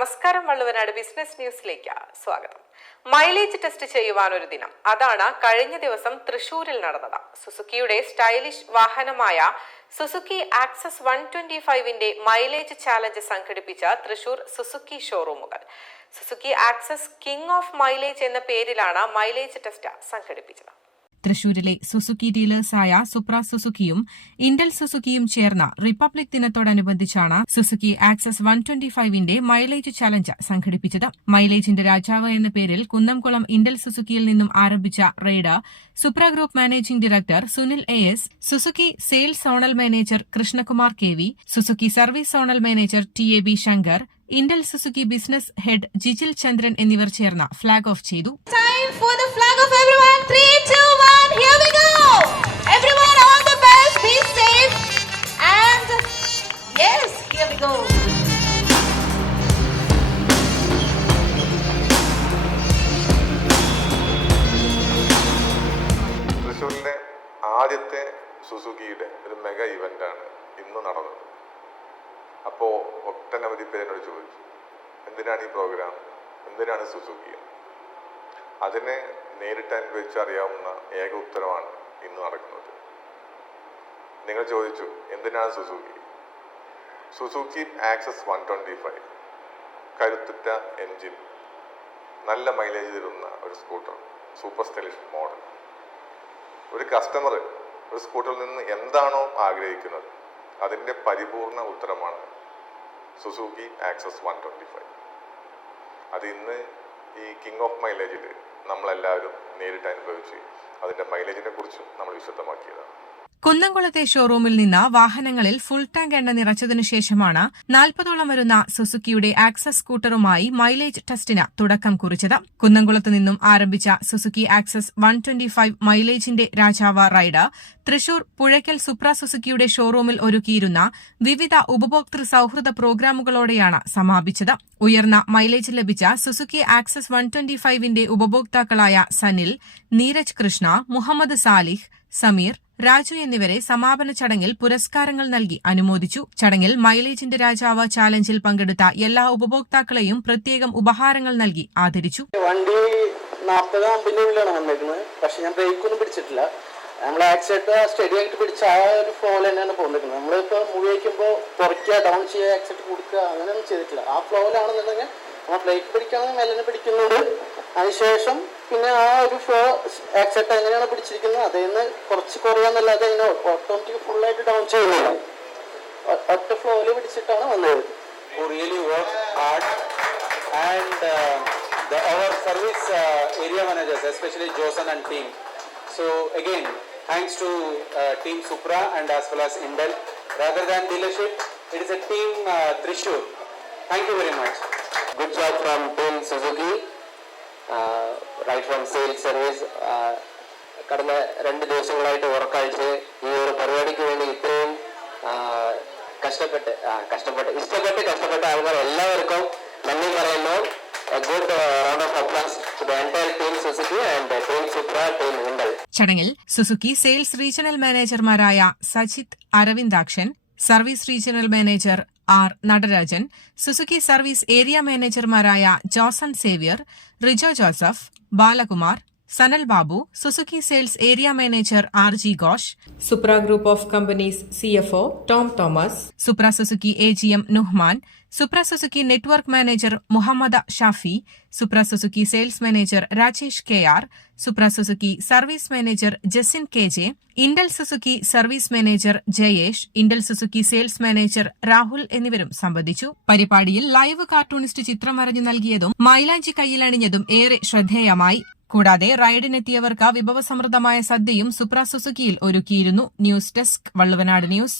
നമസ്കാരം വള്ളുവനാട് ബിസിനസ് ന്യൂസിലേക്ക് സ്വാഗതം. മൈലേജ് ടെസ്റ്റ് ചെയ്യുവാൻ ഒരു ദിനം. അതാണ് കഴിഞ്ഞ ദിവസം തൃശൂരിൽ നടന്നത്. സുസുക്കിയുടെ സ്റ്റൈലിഷ് വാഹനമായ സുസുക്കി ആക്സസ് വൺ ട്വന്റി ഫൈവിന്റെ മൈലേജ് ചാലഞ്ച് സംഘടിപ്പിച്ച Thrissur Suzuki ഷോറൂമുകൾ. Suzuki Access king of mileage എന്ന പേരിലാണ് മൈലേജ് ടെസ്റ്റ് സംഘടിപ്പിച്ചത്. തൃശൂരിലെ സുസുക്കി ഡീലേഴ്സായ സുപ്ര സുസുക്കിയും ഇന്റൽ സുസുക്കിയും ചേർന്ന റിപ്പബ്ലിക് ദിനത്തോടനുബന്ധിച്ചാണ് സുസുക്കി ആക്സസ് വൺ ട്വന്റി ഫൈവിന്റെ മൈലേജ് ചലഞ്ച് സംഘടിപ്പിച്ചത്. മൈലേജിന്റെ രാജാവ് എന്ന പേരിൽ കുന്നംകുളം ഇന്റൽ സുസുക്കിയിൽ നിന്നും ആരംഭിച്ച ride Supra group managing director Sunil A S Suzuki sales zonal manager Krishnakumar K V Suzuki service zonal manager T A B Shankar Intel Suzuki business head Jijil Chandran എന്നിവർ ചേർന്ന് ഫ്ളാഗ് ഓഫ് ചെയ്തു. തൃശ്ശൂരിലെ ആദ്യത്തെ സുസുക്കിയുടെ ഒരു mega ഇവന്റാണ് ഇന്ന് നടന്നത്. അപ്പോൾ ഒട്ടനവധി പേരെന്നോട് ചോദിച്ചു എന്തിനാണ് ഈ പ്രോഗ്രാം എന്തിനാണ് സുസുക്കി അതിനെ നേരിട്ട് അനുഭവിച്ചറിയാവുന്ന ഏക ഉത്തരവാണ് ഇന്ന് നടക്കുന്നത്. നിങ്ങൾ ചോദിച്ചു എന്തിനാണ് Suzuki Suzuki Access one twenty five കരുത്തുറ്റ എൻജിൻ നല്ല മൈലേജ് തരുന്ന ഒരു സ്കൂട്ടർ സൂപ്പർ സ്റ്റൈലിഷ് മോഡൽ. ഒരു കസ്റ്റമർ ഒരു സ്കൂട്ടറിൽ നിന്ന് എന്താണോ ആഗ്രഹിക്കുന്നത് അതിന്റെ പരിപൂർണ ഉത്തരമാണ് Suzuki Access one twenty five അത് ഇന്ന് ഈ കിങ് ഓഫ് മൈലേജിൽ നമ്മളെല്ലാവരും നേരിട്ട് അനുഭവിച്ച് അതിന്റെ മൈലേജിനെ കുറിച്ചും നമ്മൾ വിശദമാക്കിയതാണ്. കുന്നംകുളത്തെ ഷോറൂമിൽ നിന്ന് വാഹനങ്ങളിൽ ഫുൾ ടാങ്ക് എണ്ണ നിറച്ചതിനു ശേഷമാണ് നാൽപ്പതോളം വരുന്ന സുസുക്കിയുടെ ആക്സസ് സ്കൂട്ടറുമായി മൈലേജ് ടെസ്റ്റിന് തുടക്കം കുറിച്ചത്. കുന്നംകുളത്ത് നിന്നും ആരംഭിച്ച Suzuki Access one twenty five മൈലേജിന്റെ രാജാവ റൈഡ് തൃശൂർ പുഴയ്ക്കൽ സുപ്ര സുസുക്കിയുടെ ഷോറൂമിൽ ഒരുക്കിയിരുന്ന വിവിധ ഉപഭോക്തൃ സൌഹൃദ പ്രോഗ്രാമുകളോടെയാണ് സമാപിച്ചത്. ഉയർന്ന മൈലേജ് ലഭിച്ച സുസുക്കി ആക്സസ് വൺ ട്വന്റി ഫൈവിന്റെ ഉപഭോക്താക്കളായ സനിൽ നീരജ് കൃഷ്ണ മുഹമ്മദ് സാലിഹ് സമീർ രാജു എന്നിവരെ സമാപന ചടങ്ങിൽ പുരസ്കാരങ്ങൾ നൽകി അനുമോദിച്ചു. ചടങ്ങിൽ മൈലേജിന്റെ രാജാവ് ചാലഞ്ചിൽ പങ്കെടുത്ത എല്ലാ ഉപഭോക്താക്കളെയും പ്രത്യേകം ഉപഹാരങ്ങൾ നൽകി ആദരിച്ചു. വണ്ടി നാൽപ്പത് അമ്പിന്റെ ഉള്ളിലാണ് വന്നേക്കുന്നത് പക്ഷെ ഞാൻ ബ്രേക്ക് ഒന്നും പിടിച്ചിട്ടില്ല. നമ്മൾ ആക്സിഡന്റ് സ്റ്റഡി ആയിട്ട് പിടിച്ച ആ ഒരു ഫ്ലോയിൽ തന്നെയാണ് പോകുന്നത് നമ്മളിപ്പോൾ മുഴുവയ്ക്കുമ്പോൾ കുറയ്ക്കുക ഡൗൺ ചെയ്യുക ആക്സിഡന്റ് കൊടുക്കുക അങ്ങനെയൊന്നും ചെയ്തിട്ടില്ല. ആ ഫ്ലോയിലാണെന്നുണ്ടെങ്കിൽ നമ്മൾ ബ്രേക്ക് പിടിക്കുകയാണെങ്കിൽ മെല്ലനെ പിടിക്കുന്നുണ്ട് അതിനുശേഷം പിന്നെ ആ ഒരു ഫ്ലോ ആക്സെപ്റ്റ് എങ്ങനെയാണ് പിടിച്ചിരിക്കുന്നത് അതിൽ നിന്ന് കുറച്ച് കുറയാന്നല്ലാതെ അതിനെ ഓട്ടോമാറ്റിക് ഫുള്ളായിട്ട് ഡൗൺ ചെയ്യുന്നില്ല ഒറ്റ ഫ്ലോയിൽ പിടിച്ചിട്ടാണ് വന്നത് really work hard and uh, the, our service uh, area managers, especially Josan and team. So again, thanks to uh, team Supra and as well as Indel. Rather than dealership, it is a team uh, Trishur. Thank you very much. Good job from Bill Suzuki, uh, right from sales service. Uh, കടന്ന രണ്ട് ദിവസങ്ങളായിട്ട് ഉറക്കാഴ്ച ഈ ഒരു പരിപാടിക്ക് വേണ്ടി ഇത്രയും കഷ്ടപ്പെട്ട് കഷ്ടപ്പെട്ട് ഇഷ്ടപ്പെട്ട് കഷ്ടപ്പെട്ട ആൾക്കാർ എല്ലാവർക്കും നന്ദി പറയുന്നു good round of applause to the entire team Suzuki and team Supra team Indel ചടങ്ങിൽ Suzuki sales regional മാനേജർമാരായ Sajith Aravindakshan service regional manager R Natarajan Suzuki service area മാനേജർമാരായ Joson Xavier Rijo Joseph Balakumar Sanal Babu Suzuki sales area manager R G Ghosh Supra group of companies CFO Tom Thomas Supra Suzuki A G M Nuhman Supra Suzuki network manager Muhammad Shafi Supra Suzuki sales manager Rajesh K R Supra Suzuki service manager Jasin K J Indel Suzuki service manager Jayesh Indel Suzuki sales manager Rahul എന്നിവരും സംബന്ധിച്ചു. പരിപാടിയിൽ live cartoonist ചിത്രം വരഞ്ഞു നൽകിയതും മൈലാഞ്ചി കയ്യിലണിഞ്ഞതും ഏറെ ശ്രദ്ധേയമായി. കൂടാതെ റൈഡിനെത്തിയവർക്ക് വിഭവസമൃദ്ധമായ സദ്യയും സുപ്ര സുസുക്കിയിൽ ഒരുക്കിയിരുന്നു. News desk Valluvanad news.